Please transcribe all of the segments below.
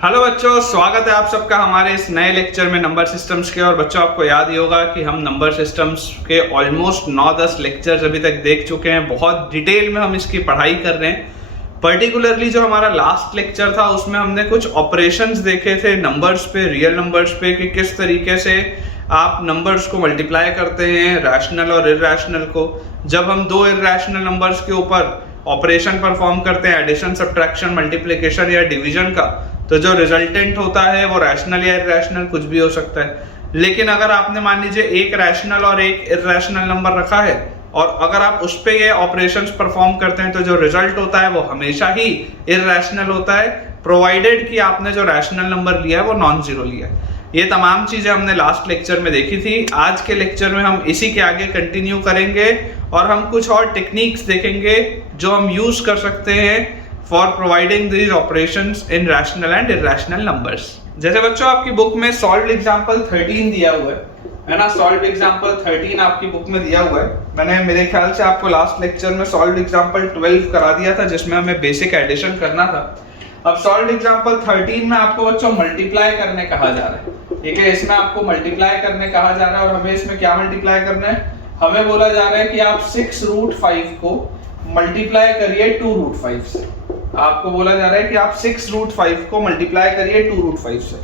Hello बच्चों, स्वागत है आप सबका हमारे इस नए लेक्चर में नंबर सिस्टम्स के। और बच्चों, आपको याद ही होगा कि हम नंबर सिस्टम्स के ऑलमोस्ट 9-10 लेक्चर्स अभी तक देख चुके हैं। बहुत डिटेल में हम इसकी पढ़ाई कर रहे हैं। पर्टिकुलरली जो हमारा लास्ट लेक्चर था उसमें हमने कुछ ऑपरेशंस देखे थे नंबर्स पे, रियल नंबर्स पे, कि किस तरीके से आप नंबर्स को मल्टीप्लाई करते हैं, रैशनल और इरैशनल को। जब हम दो इरैशनल नंबर्स के ऊपर ऑपरेशन परफॉर्म करते हैं, एडिशन, सब्ट्रैक्शन, मल्टीप्लिकेशन या डिवीजन का, तो जो रिजल्टेंट होता है वो रैशनल या इरैशनल कुछ भी हो सकता है। लेकिन अगर आपने मान लीजिए एक रैशनल और एक इरैशनल नंबर रखा है और अगर आप उस पे ये ऑपरेशंस परफॉर्म करते हैं तो जो रिजल्ट होता है वो हमेशा ही इरैशनल होता है, प्रोवाइडेड कि आपने जो रैशनल नंबर लिया है वो नॉन जीरो लिया है। ये तमाम चीजें हमने लास्ट लेक्चर में देखी थी। आज के लेक्चर में हम इसी के आगे कंटिन्यू करेंगे और हम कुछ और टेक्निक्स देखेंगे जो हम यूज कर सकते हैं for providing these operations in rational and irrational numbers. जैसे बच्चों आपकी बुक में सॉल्व्ड एग्जांपल 13 दिया हुआ है ना। सॉल्व्ड एग्जांपल 13 आपकी बुक में दिया हुआ है। मैंने मेरे ख्याल से आपको लास्ट लेक्चर में सॉल्व्ड एग्जांपल 12 करा दिया था जिसमें हमें बेसिक एडिशन करना था। अब सॉल्व्ड एग्जांपल 13 में आपको बच्चों मल्टीप्लाई करने कहा जा रहा है। ठीक है, इसमें आपको मल्टीप्लाई करने कहा जा रहा है और हमें इसमें क्या मल्टीप्लाई करना है? हमें बोला जा रहा है कि आप 6√5 को मल्टीप्लाई करिए 2√5 से। आपको बोला जा रहा है कि आप 6√5 को मल्टीप्लाई करिए 2√5 से।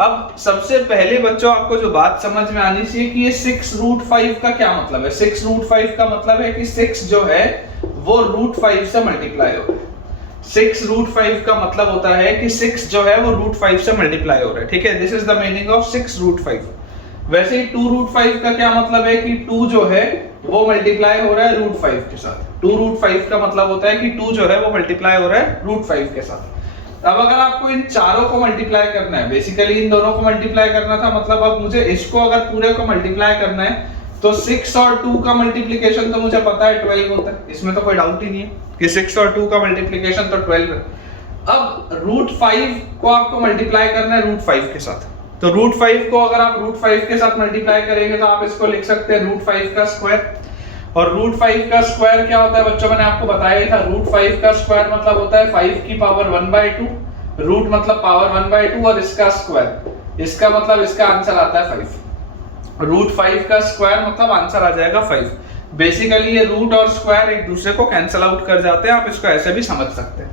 अब सबसे पहले बच्चों आपको जो बात समझ में आनी चाहिए कि ये 6√5 का क्या मतलब है। 6√5 का मतलब है कि 6 जो है वो √5 से मल्टीप्लाई हो रहा है। 6√5 का मतलब होता है कि 6 जो है वो √5 से मल्टीप्लाई हो रहा है। ठीक है, this is the meaning of 6√5। वैसे ही 2√5 का क्या मतलब है कि 2 जो है वो मल्टीप्लाई हो रहा है √5 के साथ। 2√5 का मतलब होता है कि 2 जो है वो मल्टीप्लाई हो रहा है √5 के साथ। अब अगर आपको इन चारों को मल्टीप्लाई करना है, बेसिकली इन दोनों को मल्टीप्लाई करना था, मतलब अब मुझे इसको अगर पूरे को मल्टीप्लाई करना है तो 6 और 2 का मल्टीप्लिकेशन तो मुझे पता है 12 होता है। इसमें तो कोई डाउट ही नहीं है कि 6 और 2 का मल्टीप्लिकेशन तो 12 है। अब √5 को आपको मल्टीप्लाई करना है √5 के साथ। तो √5 को अगर आप √5 के साथ मल्टीप्लाई करेंगे तो आप इसको लिख सकते हैं √5 का स्क्वायर। और √5 का स्क्वायर क्या होता है बच्चों? मैंने आपको बताया ही था। √5 का स्क्वायर मतलब होता है 5 की पावर 1/2। रूट मतलब पावर 1/2 और इसका स्क्वायर, इसका मतलब इसका आंसर आता है 5। √5 का स्क्वायर मतलब आंसर आ जाएगा 5। बेसिकली ये रूट और स्क्वायर एक दूसरे को कैंसिल आउट कर जाते हैं। आप इसको ऐसे भी समझ सकते हैं।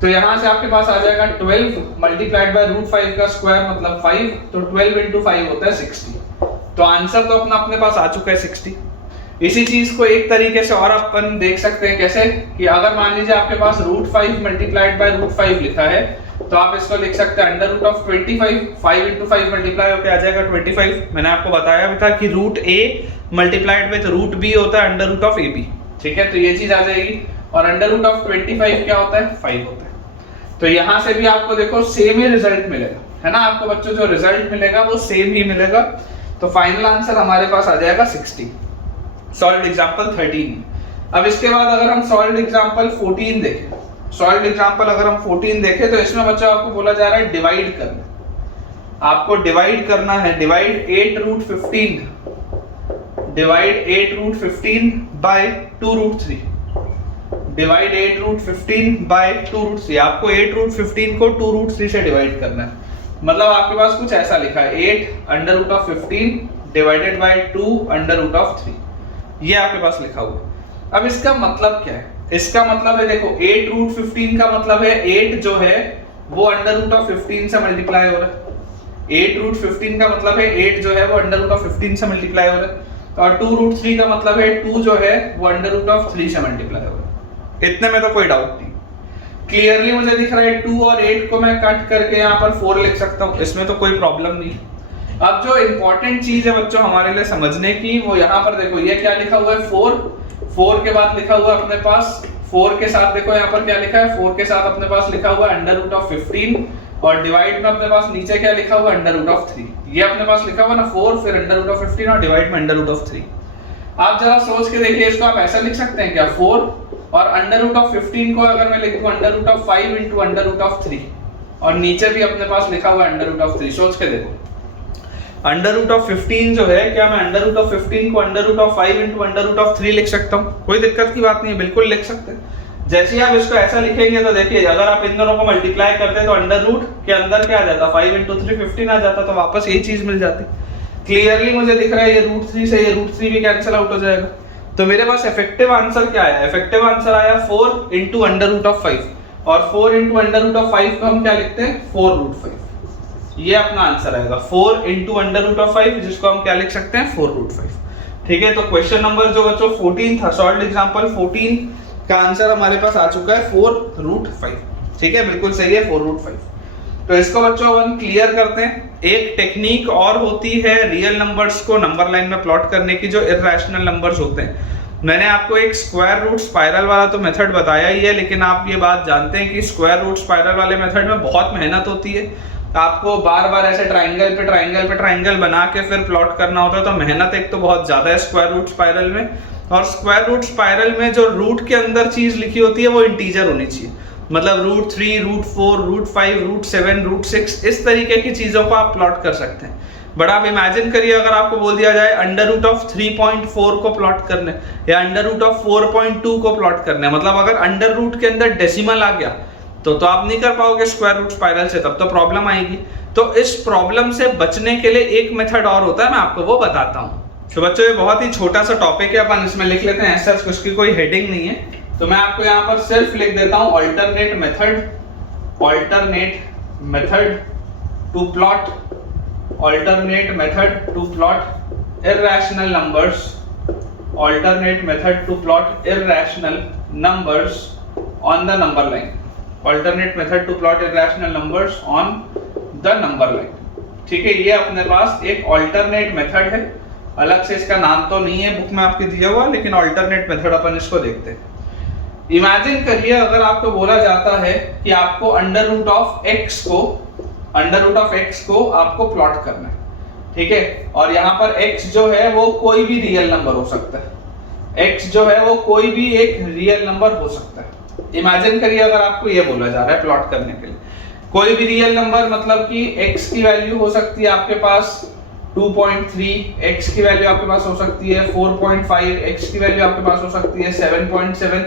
तो यहां से आपके पास आ जाएगा 12 मल्टीप्लाइड बाय √5 का स्क्वायर मतलब 5। तो 12 × 5 होता है 60। तो आंसर तो अपना अपने पास आ चुका है 60। इसी चीज को एक तरीके से और अपन देख सकते हैं। कैसे? कि अगर मान लीजिए आपके पास √5 मल्टीप्लाइड बाय √5 लिखा है तो आप इसको लिख सकते हैं √25। 5 × 5 मल्टीप्लाई होकर आ जाएगा 25। मैंने आपको बताया भी था कि √a मल्टीप्लाइड विद √b होता है √ab। ठीक है, तो ये चीज आ जाएगी। और √25 क्या होता है? 5 होता है। तो यहां से भी आपको देखो सेम ही रिजल्ट मिलेगा, है ना। आपको बच्चों जो रिजल्ट मिलेगा वो सेम ही मिलेगा। तो फाइनल आंसर हमारे पास आ जाएगा 60। Solved example 13। अब इसके बाद अगर हम सॉल्व्ड एग्जांपल 14 देखें, सॉल्व्ड एग्जांपल अगर हम 14 देखें तो इसमें बच्चों आपको बोला जा रहा है डिवाइड करना। आपको डिवाइड करना है। Divide 8√15 by 2√3। Divide 8√15 by 2√3। आपको 8√15 को 2√3 से डिवाइड करना है। मतलब आपके पास कुछ ऐसा लिखा है 8√15 डिवाइडेड बाय 2√3। ये आपके पास लिखा हुआ है। अब इसका मतलब क्या है? इसका मतलब है, देखो 8√15 का मतलब है 8 जो है वो √15 से मल्टीप्लाई हो रहा है। 8√15 का मतलब है 8 जो है वो √15 से मल्टीप्लाई हो रहा है। और 2√3 का मतलब है 2 जो है वो √3 से मल्टीप्लाई हो रहा है। इतने में तो कोई डाउट नहीं। क्लियरली मुझे दिख रहा है 2 और 8 को मैं कट करके यहाँ पर 4 लिख सकता हूँ। इसमें तो कोई प्रॉब्लम नहीं। अब जो इंपॉर्टेंट चीज है बच्चों हमारे लिए समझने की, वो यहाँ पर देखो ये क्या लिखा हुआ है 4 के बाद लिखा हुआ अपने पास 4 के साथ देखो यहाँ पर क्या लिखा है 4 के साथ अपने पास लिखा हुआ √15 और डिवाइड में अपने पास नीचे क्या लिखा हुआ √3। ये अपने पास लिखा हुआ ना 4 फिर √15 और डिवाइड में √3। आप जरा सोच के देखिए, इसको आप ऐसा लिख सकते हैं क्या 4 और √15 को अगर मैं लिखूं √5 × √3 और नीचे भी अपने पास लिखा हुआ √3। सोच के देखो √15 जो है, क्या मैं √15 को √5 × √3 लिख सकता हूँ? कोई दिक्कत की बात नहीं है, बिल्कुल लिख सकते हैं। जैसे ही आप इसको ऐसा लिखेंगे तो देखिए अगर आप इन दोनों को मल्टीप्लाई करते तो अंडर रूट के अंदर क्या आ जाता, 5 इंटू 3 15 आ जाता, तो वापस यही चीज मिल जाती। क्लियरली मुझे दिख रहा है ये रूट 3 से ये रूट 3 भी कैंसिल आउट हो जाएगा। तो मेरे पास इफेक्टिव आंसर क्या आया, इफेक्टिव आंसर आया 4 इंटू अंडर रूट ऑफ 5, और 4 इंटू अंडर रूट ऑफ 5 को हम क्या लिखते हैं, 4 रूट 5। ये अपना आंसर आएगा 4 इंटू अंडर रूट ऑफ 5, जिसको हम क्या लिख सकते हैं, 4 रूट 5। ठीक है, तो क्वेश्चन नंबर जो बच्चों 14 था, सॉल्व एग्जांपल 14 का आंसर हमारे पास आ चुका है 4 रूट 5। ठीक है, बिल्कुल सही है 4 रूट 5। तो इसको बच्चों अपन क्लियर करते हैं। एक टेक्निक और होती है रियल नंबर्स को नंबर लाइन में प्लॉट करने की, जो इर्रेशनल नंबर्स होते हैं। मैंने आपको एक स्क्वायर रूट स्पाइरल वाला तो मेथड बताया ही है, लेकिन आप ये बात जानते हैं कि स्क्वायर रूट स्पाइरल वाले मेथड में बहुत मेहनत होती है। आपको बार बार ऐसे ट्राइंगल पे ट्राइंगल पे ट्राइंगल बना के फिर प्लॉट करना होता है, तो मेहनत एक तो बहुत ज्यादा है स्क्वायर रूट स्पाइरल में। और स्क्वायर रूट स्पाइरल में जो रूट के अंदर चीज लिखी होती है वो इंटीजर होनी चाहिए, मतलब root 3, root 4, root 5, root 7, root 6, इस तरीके की चीजों को आप प्लॉट कर सकते हैं। बट आप इमेजिन करिए अगर आपको बोल दिया जाए अंडर रूट ऑफ 3.4 को प्लॉट करने, या अंडर रूट ऑफ 4.2 को प्लॉट करने, मतलब अगर अंडर रूट के अंदर डेसिमल आ गया तो आप नहीं कर पाओगे स्क्वायर रूट स्पाइरल से, तब तो प्रॉब्लम आएगी। तो इस प्रॉब्लम से बचने के लिए एक मेथड और होता है, मैं आपको वो बताता हूँ। तो बच्चों ये बहुत ही छोटा सा टॉपिक है, अपन इसमें लिख लेते हैं ऐसा, उसकी कोई हेडिंग नहीं है, तो मैं आपको यहाँ पर सिर्फ लिख देता हूँ alternate method to plot, alternate method to plot irrational numbers, alternate method to plot irrational numbers on the number line, alternate method to plot irrational numbers on the number line. ठीक है, ये अपने पास एक अल्टरनेट मेथड है, अलग से इसका नाम तो नहीं है बुक में आपके दिया हुआ, लेकिन अल्टरनेट मेथड अपन इसको देखते हैं। इमेजिन करिए अगर आपको बोला जाता है कि आपको अंडर रूट ऑफ x को आपको प्लॉट करना है, ठीक है, और यहाँ पर x जो है वो कोई भी रियल नंबर हो सकता है, x जो है वो कोई भी एक रियल नंबर हो सकता है। इमेजिन करिए अगर आपको ये बोला जा रहा है प्लॉट करने के लिए कोई भी रियल नंबर, मतलब कि x की वैल्यू हो सकती है आपके पास 2.3, x की वैल्यू आपके पास हो सकती है 4.5, x की वैल्यू आपके पास हो सकती है 7.7,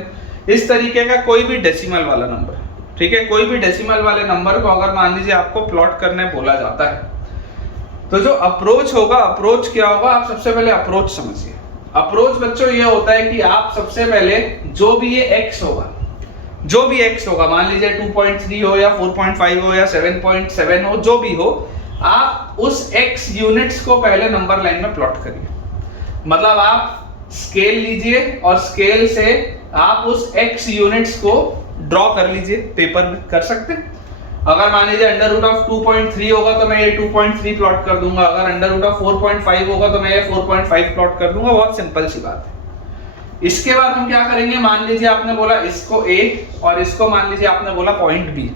इस तरीके का कोई भी डेसिमल वाला नंबर। ठीक है, कोई भी डेसिमल वाले नंबर को अगर मान लीजिए आपको प्लॉट करने बोला जाता है, तो जो अप्रोच होगा, अप्रोच क्या होगा, आप सबसे पहले अप्रोच समझिए। अप्रोच बच्चों ये होता है कि आप सबसे पहले जो भी ये x होगा, मान लीजिए 2.3 हो या 4.5 हो या 7.7 हो, जो भी हो, आप उस x यूनिट्स को पहले नंबर लाइन में प्लॉट करिए। मतलब आप स्केल लीजिए और स्केल से आप उस x यूनिट्स को ड्रॉ कर लीजिए, पेपर में कर सकते हैं। अगर मान लीजिए अंडर रूट ऑफ 2.3 होगा तो मैं ये 2.3 प्लॉट कर दूंगा, अगर अंडर रूट ऑफ 4.5 होगा तो मैं ये 4.5 प्लॉट कर दूंगा, बहुत सिंपल सी बात है। इसके बाद हम क्या करेंगे, मान लीजिए आपने बोला इसको A और इसको मान लीजिए आपने बोला पॉइंट B।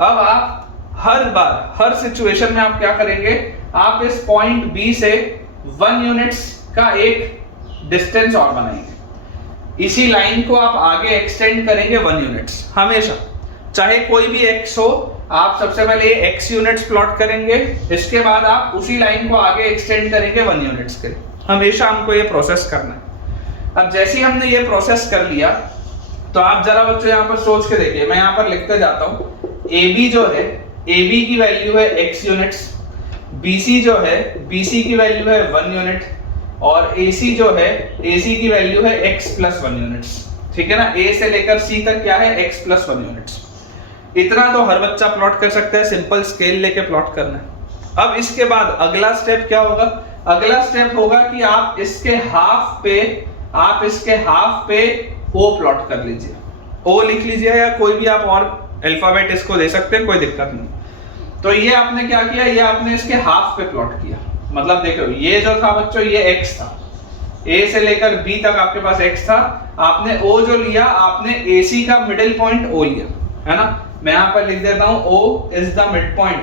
अब आप हर बार, हर सिचुएशन में आप क्या करेंगे, आप इस पॉइंट B से 1 यूनिट्स का एक डिस्टेंस और बनाएंगे, इसी लाइन को आप आगे एक्सटेंड करेंगे 1 यूनिट्स हमेशा, चाहे कोई भी x हो, आप सबसे पहले x यूनिट्स प्लॉट करेंगे, इसके बाद आप उसी लाइन को आगे एक्सटेंड करेंगे 1 यूनिट्स के, हमेशा हमको ये प्रोसेस करना है। अब जैसे ही हमने ये प्रोसेस कर लिया, तो आप जरा बच्चों यहाँ पर सोच के देखिए, मैं यहाँ पर लिखते जाता हूँ। AB जो है, AB की वैल्यू है x यूनिट्स, BC जो है, BC की वैल्यू है 1 यूनिट, और AC जो है, AC की वैल्यू है x प्लस 1 यूनिट्स। ठीक है ना, A से लेकर C तक क्या है, x प्लस 1 यूनिट्स। इतना तो हर बच्चा प्लॉट कर सकता है, सिंपल स्केल लेके प्लॉट करना है। अब इसके बाद अगला स्टेप क्या होगा, अगला स्टेप होगा कि आप इसके हाफ पे O प्लॉट कर लीजिए, O लिख लीजिए, या कोई भी आप और अल्फाबेट इसको दे सकते हैं, कोई दिक्कत नहीं। तो ये आपने क्या किया, ये आपने इसके हाफ पे प्लॉट किया, मतलब देखो ये जो था बच्चों ये x था, A से लेकर B तक आपके पास x था, आपने O जो लिया, आपने AC का मिडिल पॉइंट O लिया, है ना। मैं यहाँ पर लिख देता हूँ O is the mid point,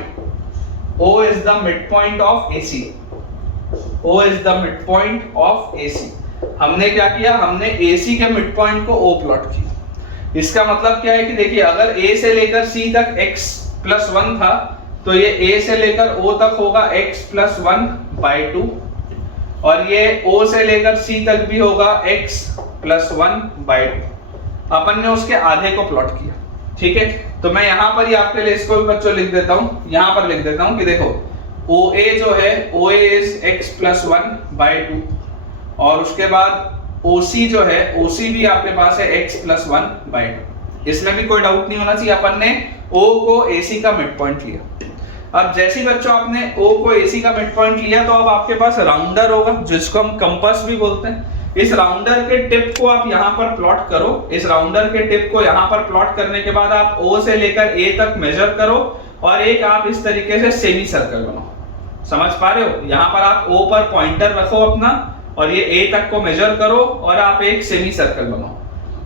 O is the mid point of AC, O is the mid point of AC। हमने क्या किया, हमने AC के मिड पॉइंट को O प्लॉट किया। इसका मतलब क्या है कि देखिए अगर A से लेकर C तक x प्लस 1 था, तो ये A से लेकर O तक होगा x प्लस 1/2, और ये O से लेकर C तक भी होगा x प्लस 1/2। अपन ने उसके आधे को प्लॉट किया, ठीक है। तो मैं यहाँ पर ही आपके लिए इसको बच्चों लिख देता हूँ, यहाँ पर लिख देता हूँ कि देखो OA जो है OA इज x+1/2 और उसके बाद OC जो है OC भी आपके पास है x+1/2। इसमें भी कोई डाउट नहीं होना चाहिए। अपन ने O को AC का मिड पॉइंट लिया। अब जैसे ही बच्चों आपने O को AC का मिड पॉइंट लिया तो अब आपके पास राउंडर होगा जिसको हम कंपास भी बोलते हैं। इस राउंडर के टिप को आप यहाँ पर प्लॉट करो। इस राउंडर के टिप को यहाँ पर प्लॉट करने के बाद आप O से लेकर A तक मेजर करो और एक आप इस तरीके से सेमी सर्कल बनाओ। समझ पा रहे हो? यहाँ पर आप O पर पॉइंटर रखो अपना और ये A तक को मेजर करो और आप एक सेमी सर्कल बनाओ।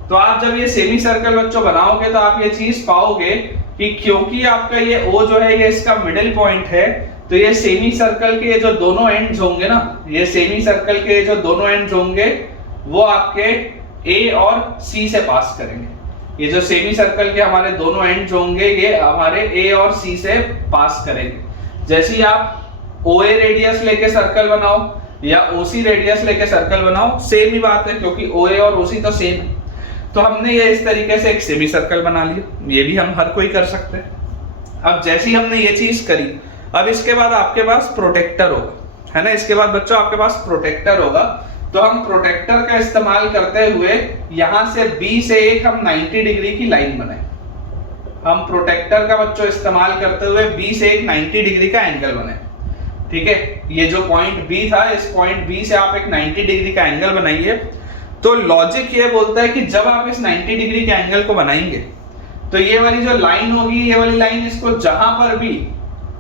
तो आप जब ये सेमी सर्कल बच्चों बनाओगे तो आप ये चीज पाओगे कि क्योंकि आपका ये O जो है ये इसका मिडिल पॉइंट है, तो ये सेमी सर्कल के जो दोनों एंड्स होंगे ना, ये सेमी सर्कल के जो दोनों एंड्स होंगे वो आपके A और C से पास करेंगे। ये जो सेमी सर्कल के हमारे दोनों एंड्स होंगे ये हमारे A और C से पास करेंगे। जैसे ही आप OA रेडियस लेके सर्कल बनाओ या OC रेडियस लेके सर्कल बनाओ, सेम ही बात है क्योंकि OA और OC तो सेम है। तो हमने ये इस तरीके से एक सेमी सर्कल बना लिया। ये भी हम हर कोई कर सकते हैं। अब जैसे ही हमने ये चीज करी, अब इसके बाद आपके पास प्रोटेक्टर होगा, है ना। इसके बाद बच्चों आपके पास प्रोटेक्टर होगा। तो हम प्रोटेक्टर का इस्तेमाल करते हुए यहां से B से एक हम 90 डिग्री की लाइन बनाए। हम प्रोटेक्टर का बच्चों इस्तेमाल करते हुए B से एक 90 डिग्री का एंगल बनाए, ठीक है। ये जो पॉइंट B था, इस पॉइंट B से आप एक 90 डिग्री का एंगल बनाइए। तो लॉजिक ये बोलता है कि जब आप इस 90 डिग्री के एंगल को बनाएंगे तो ये वाली जो लाइन होगी, ये वाली लाइन इसको जहां पर भी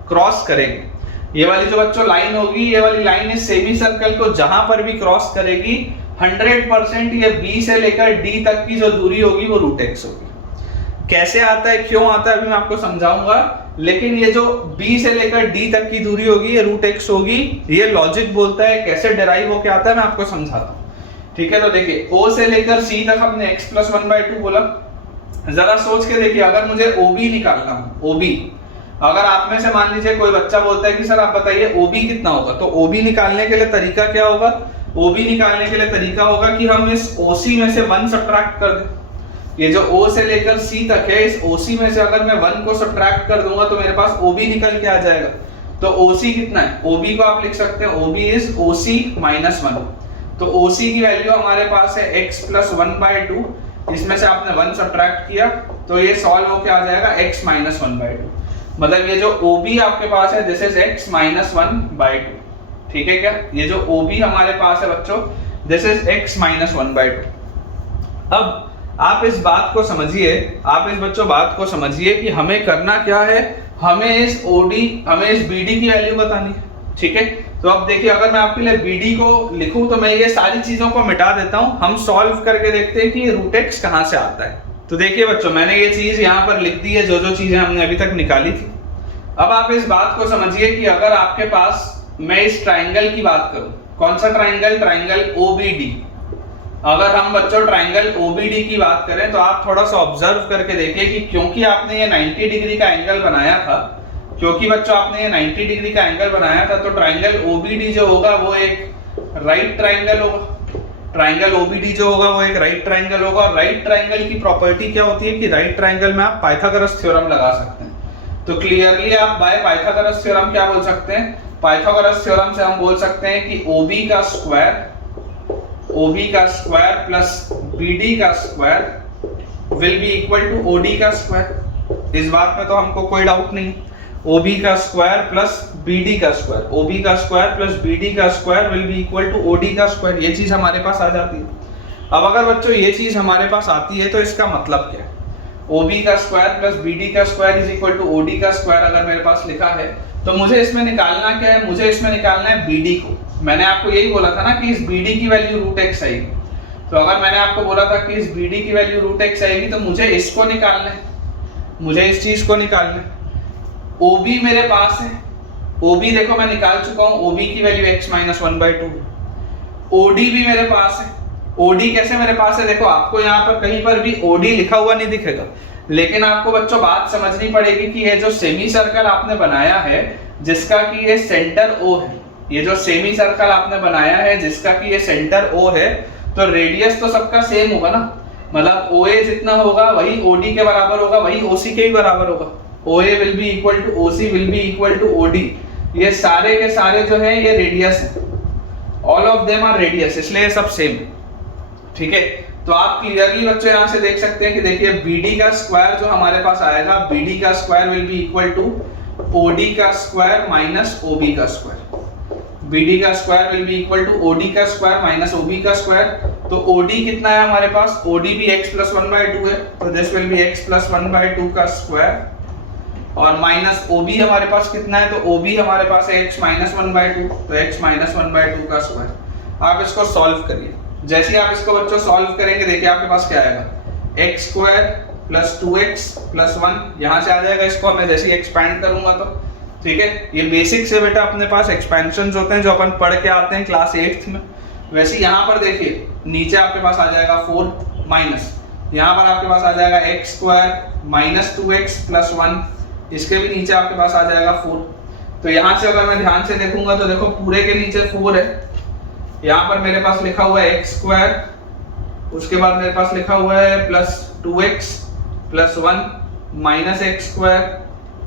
क्रॉस करेगी, ये वाली जो बच्चों लाइन होगी, ये वाली लाइन इस सेमी सर्कल को जहां पर भी क्रॉस करेगी 100% ये B से लेकर D तक की जो दूरी होगी वो √x होगी। कैसे आता है, क्यों आता है, अभी मैं आपको समझाऊंगा। लेकिन ये जो B से लेकर D तक की दूरी होगी ये √x होगी। ये लॉजिक बोलता है। कैसे डिराइव होके आता है मैं आपको समझाता हूँ, ठीक है। तो देखिए O से लेकर C तक हमने x+1/2 बोला। जरा सोच के देखिए, अगर मुझे OB निकालना हो, OB, अगर आप में से मान लीजिए कोई बच्चा बोलता है कि सर आप बताइए OB कितना होगा, तो OB निकालने के लिए तरीका क्या होगा? OB निकालने के लिए तरीका होगा कि हम इस OC में से 1 सब्ट्रैक्ट कर दें। ये जो O से लेकर C तक है, इस OC में से अगर मैं 1 को सब्ट्रैक्ट कर दूंगा तो मेरे पास OB निकल के आ जाएगा। तो OC कितना है? OB को आप लिख सकते हैं OB इज OC-1। तो OC की वैल्यू हमारे पास है x+1/2। इसमें से आपने 1 सब्ट्रैक्ट किया तो ये सॉल्व होके आ जाएगा x-1/2। मतलब ये जो OB आपके पास है दिस इज x-1/2, ठीक है क्या? ये जो OB हमारे पास है बच्चों दिस इज x-1/2। अब आप इस बात को समझिए, आप इस बच्चों बात को समझिए कि हमें करना क्या है। हमें इस BD की वैल्यू बतानी है, ठीक है। तो अब देखिए, अगर मैं आपके लिए BD को लिखूं तो मैं ये सारी चीजों को मिटा देता हूं। हम सॉल्व करके देखते हैं कि √x कहां से आता है। तो देखिए बच्चों, मैंने ये चीज यहाँ पर लिख दी है, जो जो चीजें हमने अभी तक निकाली थी। अब आप इस बात को समझिए कि अगर आपके पास, मैं इस ट्राइंगल की बात करूं, कौन सा ट्राइंगल? Triangle OBD। अगर हम बच्चों ट्राइंगल OBD की बात करें तो आप थोड़ा सा ऑब्जर्व करके देखिए कि क्योंकि आपने ये 90 डिग्री का एंगल बनाया था, क्योंकि बच्चों आपने ये 90 डिग्री का एंगल बनाया था, तो ट्राइंगल OBD जो होगा वो एक राइट ट्राइंगल होगा। ट्राइंगल OBD जो होगा वो एक राइट ट्राइंगल होगा। और राइट ट्राइंगल की प्रॉपर्टी क्या होती है कि राइट ट्राइंगल में आप पाइथागोरस थ्योरम लगा सकते हैं। तो क्लियरली आप बाय पाइथागोरस थ्योरम क्या बोल सकते हैं? पाइथागोरस थ्योरम से हम बोल सकते हैं कि OB का स्क्वायर प्लस BD का square will be equal to OD का स्क्वायर। इस बात में तो हमको कोई डाउट नहीं। OB का स्क्वायर प्लस BD का स्क्वायर, OB का स्क्वायर प्लस BD का square will be equal to OD का स्क्वायर। ये चीज हमारे पास आ जाती है। अब अगर बच्चों ये चीज हमारे पास आती है तो इसका मतलब क्या है? OB का स्क्वायर प्लस BD का square is equal to OD का स्क्वायर अगर मेरे पास लिखा है तो मुझे इसमें निकालना क्या है? मुझे इसमें निकालना है BD को। मैंने आपको यही बोला था ना कि इस BD की वैल्यू √x आएगी। तो अगर मैंने आपको बोला था कि इस BD की वैल्यू √x आएगी तो मुझे इसको निकालना है, मुझे इस चीज को निकालना है। OB मेरे पास है, OB देखो मैं निकाल चुका हूं, OB की वैल्यू x-1/2। OD भी मेरे पास है। OD कैसे मेरे पास है? देखो आपको यहाँ पर कहीं पर भी OD लिखा हुआ नहीं दिखेगा, लेकिन आपको बच्चों बात समझनी पड़ेगी कि ये जो सेमी सर्कल आपने बनाया है जिसका कि ये सेंटर O है, ये जो सेमी सर्कल आपने बनाया है जिसका कि ये सेंटर O है, तो रेडियस तो सबका सेम होगा ना। मतलब OA जितना होगा वही OD के बराबर होगा, वही OC के भी बराबर होगा। OA will be equal to OC will be equal to OD। ये सारे के सारे जो है ये रेडियस है, all of them are radius, इसलिए सब सेम। ठीक है, तो आप क्लियरली बच्चों यहाँ से देख सकते हैं कि देखिए BD का स्क्वायर जो हमारे पास आएगा, BD का square will be equal to OD का स्क्वायर माइनस OB का स्क्वायर। BD का square will be equal to OD का स्क्वायर माइनस OB का स्क्वायर। तो OD कितना है हमारे पास, OD भी x प्लस 1/2 है, तो this will be x plus 1/2 का स्क्वायर। और माइनस OB हमारे पास कितना है, तो OB हमारे पास है x माइनस 1/2, तो x माइनस 1/2 का स्क्वायर। आप इसको सॉल्व करिए। जैसे ही आप इसको बच्चों सॉल्व करेंगे, देखिए आपके पास क्या आएगा, x square plus 2x plus 1, यहाँ से आ जाएगा। इसको मैं जैसे ही एक्सपैंड करूंगा तो ठीक है, ये बेसिक से बेटा अपने पास एक्सपेंशंस होते हैं जो अपन पढ़ के आते हैं क्लास 8th में। वैसे यहाँ पर देखिए नीचे आपके पास आ जाएगा 4 माइनस, यहाँ पर आपके पास आ जाएगा x square minus 2x plus 1, इसके भी नीचे आपके पास आ जाएगा 4। तो यहाँ से अगर मैं ध्यान से देखूंगा तो देखो पूरे के नीचे 4 है, यहाँ पर मेरे पास लिखा हुआ है x स्क्वायर, उसके बाद मेरे पास लिखा हुआ है plus 2x plus 1 minus x square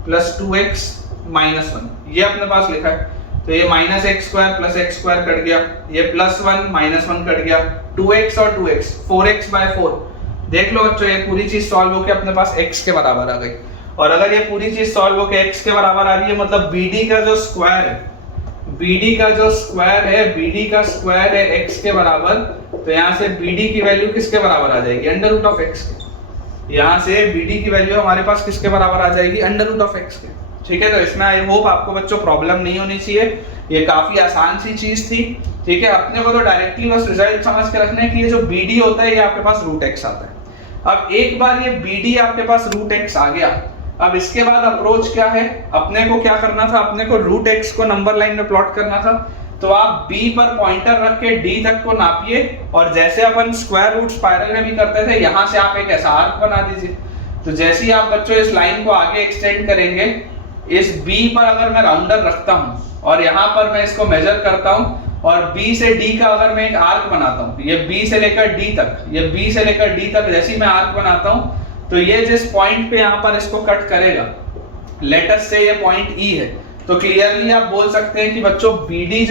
plus 2x minus 1, ये अपने पास लिखा है। तो ये minus x square plus x square cut गया, ये प्लस 1 माइनस 1 कट गया, 2x और 2x 4x/4। देख लो बच्चों ये पूरी चीज सॉल्व होके अपने पास x के बराबर आ गई। और अगर ये पूरी चीज सॉल्व होके x के बराबर आ रही है, मतलब BD का जो स्क्वायर है, BD का जो स्क्वायर है, BD का स्क्वायर है x के बराबर, तो यहाँ से BD की वैल्यू किसके बराबर आ जाएगी, अंडर रूट ऑफ x के। यहाँ से BD की वैल्यू हमारे पास किसके बराबर आ जाएगी, अंडर रूट ऑफ x के। ठीक है, तो इसमें आई होप आपको बच्चों प्रॉब्लम नहीं होनी चाहिए, ये काफी आसान सी चीज थी। ठीक है, अपने को तो डायरेक्टली बस रिजल्ट समझ के रखना है कि ये जो BD होता है ये आपके पास रूट x आता है। अब एक बार ये BD आपके पास रूट x आ गया, अब इसके बाद अप्रोच क्या है, अपने को क्या करना था, अपने को रूट x को नंबर लाइन में प्लॉट करना था। तो आप B पर पॉइंटर रख के D तक को नापिए, और जैसे अपन स्क्वायर रूट स्पाइरल में भी करते थे, यहाँ से आप एक ऐसा आर्क बना दीजिए। तो जैसे ही आप बच्चों इस लाइन को आगे एक्सटेंड करेंगे, इस B पर अगर मैं राउंडर रखता हूं और यहाँ पर मैं इसको मेजर करता हूं, और B से D का अगर मैं एक आर्क बनाता हूं, ये B से लेकर D तक, ये B से लेकर D तक जैसे ही मैं आर्क बनाता हूं, तो ये जिस पॉइंट पे यहाँ पर इसको कट करेगा, लेट अस से ये पॉइंट E है, तो क्लियरली आप बोल सकते हैं कि बच्चों BD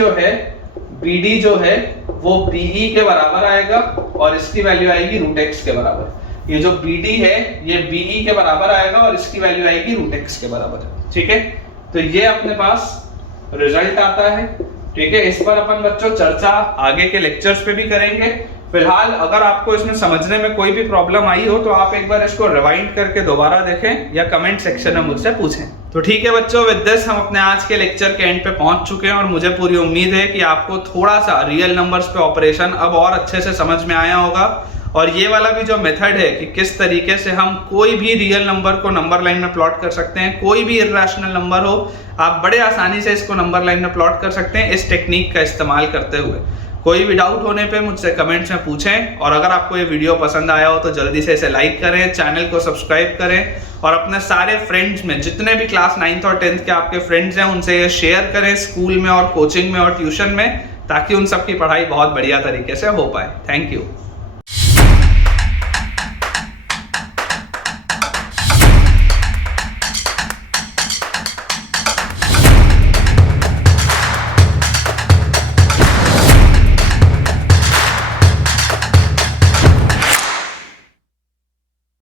जो है वो BE के बराबर आएगा, और इसकी वैल्यू आएगी रूट x के बराबर। ये जो BD है ये BE के बराबर आएगा, और इसकी वैल्यू आएगी रूट x के बराबर। ठीक है, तो ये अपने पास रिजल्ट आता है। ठीक है, इस पर अपन बच्चों चर्चा आगे के लेक्चर्स पे भी करेंगे। फिलहाल अगर आपको इसमें समझने में कोई भी प्रॉब्लम आई हो तो आप एक बार इसको रिवाइंड करके दोबारा देखें या कमेंट सेक्शन में मुझसे पूछें। तो ठीक है बच्चों, विद दिस हम अपने आज के लेक्चर के एंड पे पहुंच चुके हैं, और मुझे पूरी उम्मीद है कि आपको थोड़ा सा रियल नंबर्स पे ऑपरेशन अब और अच्छे से समझ में आया होगा। और ये वाला भी जो मेथड है कि किस तरीके से हम कोई भी रियल नंबर को नंबर लाइन में प्लॉट कर सकते हैं, कोई भी इर्रेशनल नंबर हो, आप बड़े आसानी से इसको नंबर लाइन में प्लॉट कर सकते हैं इस टेक्निक का इस्तेमाल करते हुए। कोई भी डाउट होने पे मुझसे कमेंट्स में पूछें, और अगर आपको ये वीडियो पसंद आया हो तो जल्दी से इसे लाइक करें, चैनल को सब्सक्राइब करें, और अपने सारे फ्रेंड्स में जितने भी क्लास 9th और 10th के आपके फ्रेंड्स हैं उनसे ये शेयर करें, स्कूल में और कोचिंग में और ट्यूशन में, ताकि उन सब की पढ़ाई बहुत बढ़िया तरीके से हो पाए। Thank you.